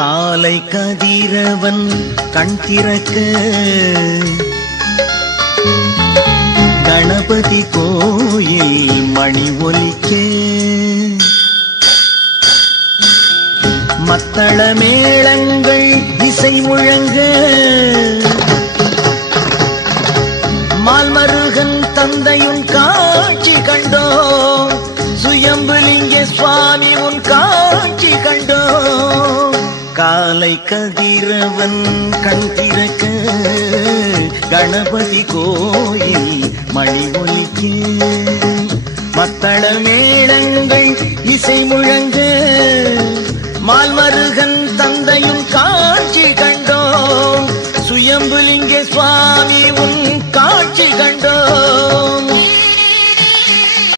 காலை கதிரவன் கண் திறக்க. கணபதி கோயில் மணி ஒலிக்க. மத்தள மேளங்கள் இசை முழங்க. மால்மருகன் தந்தையும் காட்சி கண்டோ சுயம்புலிங்க சுவாமி உன் காட்சி காலை கதிரவன் கண் திறக்க கணபதி கோயில் மணி ஒலிக்க மத்தள மேளங்கள் இசை முழங்க மால்மருகன் தந்தையும் காட்சி கண்டோம். சுயம்புலிங்க சுவாமி உன் காட்சி